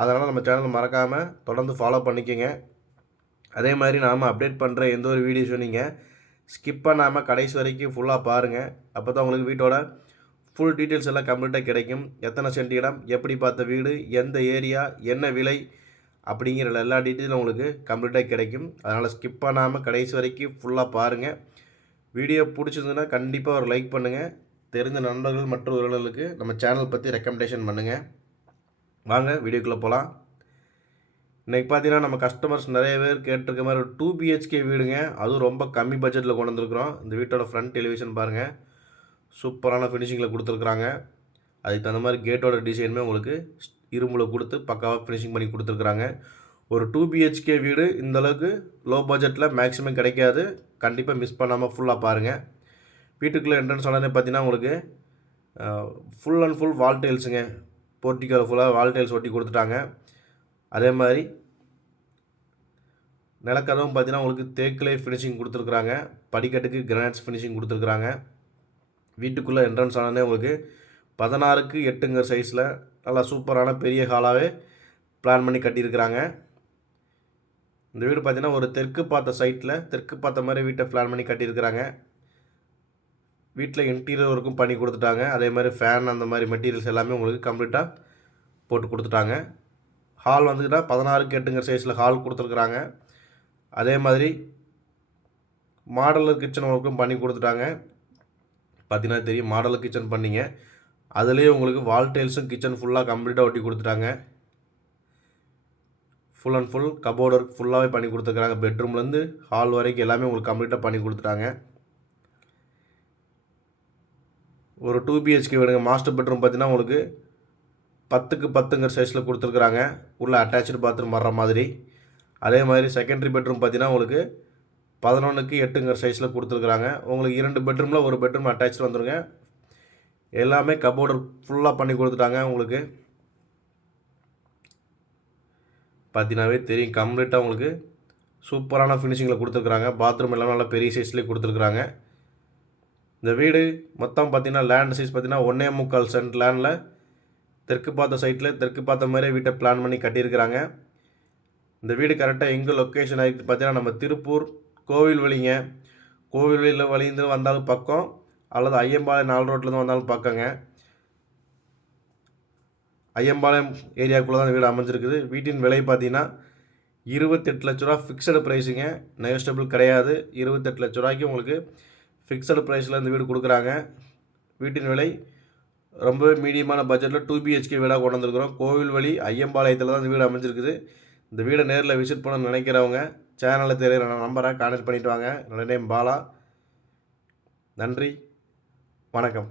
அதனால் நம்ம சேனலை மறக்காமல் தொடர்ந்து ஃபாலோ பண்ணிக்கோங்க. அதே மாதிரி நாம் அப்டேட் பண்ணுற எந்த ஒரு வீடியோஸும் நீங்கள் ஸ்கிப் பண்ணாமல் கடைசி வரைக்கும் ஃபுல்லாக பாருங்கள் அப்போ தான் உங்களுக்கு வீட்டோட ஃபுல் டீட்டெயில்ஸ் எல்லாம் கம்ப்ளீட்டாக கிடைக்கும். எத்தனை சென்ட் இடம் எப்படி பார்த்த வீடு எந்த ஏரியா என்ன விலை அப்படிங்கிற எல்லா டீட்டெயிலும் உங்களுக்கு கம்ப்ளீட்டாக கிடைக்கும். அதனால் ஸ்கிப் பண்ணாமல் கடைசி வரைக்கும் ஃபுல்லாக பாருங்கள் வீடியோ பிடிச்சிருந்ததுன்னா கண்டிப்பாக ஒரு லைக் பண்ணுங்கள் தெரிஞ்ச நண்பர்கள் மற்ற உறவுகளுக்கு நம்ம சேனல் பற்றி ரெக்கமெண்டேஷன் பண்ணுங்கள் வாங்க வீடியோக்குள்ளே போகலாம் இன்றைக்கி பார்த்தீங்கன்னா நம்ம கஸ்டமர்ஸ் நிறைய பேர் கேட்டிருக்க மாதிரி ஒரு டூ பிஹெச்கே வீடுங்க. அதுவும் ரொம்ப கம்மி பட்ஜெட்டில் கொண்டு வந்திருக்கிறோம். இந்த வீட்டோட ஃப்ரண்ட் டெலிவிஷன் பாருங்கள் சூப்பரான ஃபினிஷிங்கில் கொடுத்துருக்குறாங்க. அதுக்கு தகுந்த மாதிரி கேட்டோட டிசைனுமே உங்களுக்கு இரும்பில் கொடுத்து பக்காவாக ஃபினிஷிங் பண்ணி கொடுத்துருக்குறாங்க. ஒரு டூ பிஹெச்கே வீடு இந்தளவுக்கு லோ பட்ஜெட்டில் மேக்ஸிமம் கிடைக்காது. கண்டிப்பாக மிஸ் பண்ணாமல் ஃபுல்லாக பாருங்கள் வீட்டுக்குள்ளே என்ட்ரன்ஸ் ஆனதே பார்த்தீங்கன்னா உங்களுக்கு ஃபுல் அண்ட் ஃபுல் வால் டைல்ஸுங்க போர்ட்டிக்கோ ஃபுல்லாக வால்டைல்ஸ் ஒட்டி கொடுத்துட்டாங்க. அதே மாதிரி நிலக்கதவும் பார்த்தீங்கன்னா உங்களுக்கு தேக்கிலே ஃபினிஷிங் கொடுத்துருக்குறாங்க. படிக்கட்டுக்கு கிரானைட்ஸ் ஃபினிஷிங் கொடுத்துருக்குறாங்க. வீட்டுக்குள்ளே என்ட்ரன்ஸ் ஆனதே உங்களுக்கு பதினாறுக்கு எட்டுங்கிற சைஸில் நல்லா சூப்பரான பெரிய ஹாலாகவே பிளான் பண்ணி கட்டியிருக்கிறாங்க. இந்த வீடு பார்த்திங்கன்னா ஒரு தெற்கு பார்த்த சைட்டில் தெற்கு பார்த்த மாதிரி வீட்டை பிளான் பண்ணி கட்டியிருக்கிறாங்க. வீட்டில் இன்டீரியர் ஒர்க்கும் பண்ணி கொடுத்துட்டாங்க. அதே மாதிரி ஃபேன் அந்த மாதிரி மெட்டீரியல்ஸ் எல்லாமே உங்களுக்கு கம்ப்ளீட்டாக போட்டு கொடுத்துட்டாங்க. ஹால் வந்துக்கிட்டா பதினாறுக்கு எட்டுங்கிற சைஸில் ஹால் கொடுத்துருக்குறாங்க. அதே மாதிரி மாடலர் கிச்சன் ஒர்க்கும் பண்ணி கொடுத்துட்டாங்க. பார்த்தீங்கன்னா தெரியும் மாடலர் கிச்சன் பண்ணிங்க. அதுலேயே உங்களுக்கு வால் டைல்ஸும் கிச்சன் ஃபுல்லாக கம்ப்ளீட்டாக ஒட்டி கொடுத்துட்டாங்க. Full and full cupboard work ஃபுல்லாகவே பண்ணி கொடுத்துருக்குறாங்க. பெட்ரூம்லேருந்து ஹால் வரைக்கும் எல்லாமே உங்களுக்கு கம்ப்ளீட்டாக பண்ணி கொடுத்துட்டாங்க. ஒரு டூ பிஹெச்கே வேணுங்க. மாஸ்டர் பெட்ரூம் பார்த்தீங்கன்னா உங்களுக்கு பத்துக்கு பத்துங்கிற சைஸில் கொடுத்துருக்குறாங்க. உள்ளே அட்டாச்சு பாத்ரூம் வர்ற மாதிரி. அதே மாதிரி செகண்டரி பெட்ரூம் பார்த்தீங்கன்னா உங்களுக்கு பதினொன்றுக்கு எட்டுங்கிற சைஸில் கொடுத்துருக்குறாங்க. உங்களுக்கு இரண்டு பெட்ரூமில் ஒரு பெட்ரூம் அட்டாச்சு வந்துடுங்க எல்லாமே கபோர்டு ஃபுல்லாக பண்ணி கொடுத்துட்டாங்க உங்களுக்கு. பார்த்தீங்கன்னாவே தெரியும். கம்ப்ளீட்டாக உங்களுக்கு சூப்பரான ஃபினிஷிங்கில் கொடுத்துருக்குறாங்க. பாத்ரூம் எல்லாமே நல்லா பெரிய சைஸ்லேயே கொடுத்துருக்குறாங்க. இந்த வீடு மொத்தம் பார்த்திங்கன்னா லேண்ட் சைஸ் பார்த்திங்கன்னா ஒன்றே முக்கால் சென்ட் லேண்டில் தெற்கு பார்த்த சைட்டில் தெற்கு பார்த்த மாதிரியே வீட்டை பிளான் பண்ணி கட்டியிருக்கிறாங்க. இந்த வீடு கரெக்டாக எங்கே லொக்கேஷன் ஆகிட்டு பார்த்தீங்கன்னா நம்ம திருப்பூர் கோவில் வழிங்க. கோவில் வழியில் வழிந்து வந்தாலும் பக்கம் அல்லது ஐயம்பாளையம் நாலு ரோட்லேருந்து வந்தாலும் பக்கங்க. ஐயம்பாளையம் ஏரியாவுக்குள்ளே தான் வீடு அமைஞ்சிருக்குது. வீட்டின் விலை பார்த்தீங்கன்னா இருபத்தெட்டு லட்ச ரூபா ஃபிக்ஸடு ப்ரைஸுங்க நெகஸ்டபிள் கிடையாது. இருபத்தெட்டு லட்ச ரூபாய்க்கு உங்களுக்கு ஃபிக்ஸடு ப்ரைஸில் இந்த வீடு கொடுக்குறாங்க. வீட்டின் விலை ரொம்பவே மீடியமான பட்ஜெட்டில் டூ பிஹெச்கே வீடாக கொண்டு வந்திருக்கிறோம். கோவில் வழி ஐயம்பாளையத்தில் தான் இந்த வீடு அமைஞ்சிருக்குது. இந்த வீடை நேரில் விசிட் பண்ண நினைக்கிறவங்க சேனலில் தெரிகிற நம்பரை கான்டெக்ட் பண்ணிவிட்டு வாங்க. என்னோட நேம் பாலா. நன்றி. வணக்கம்.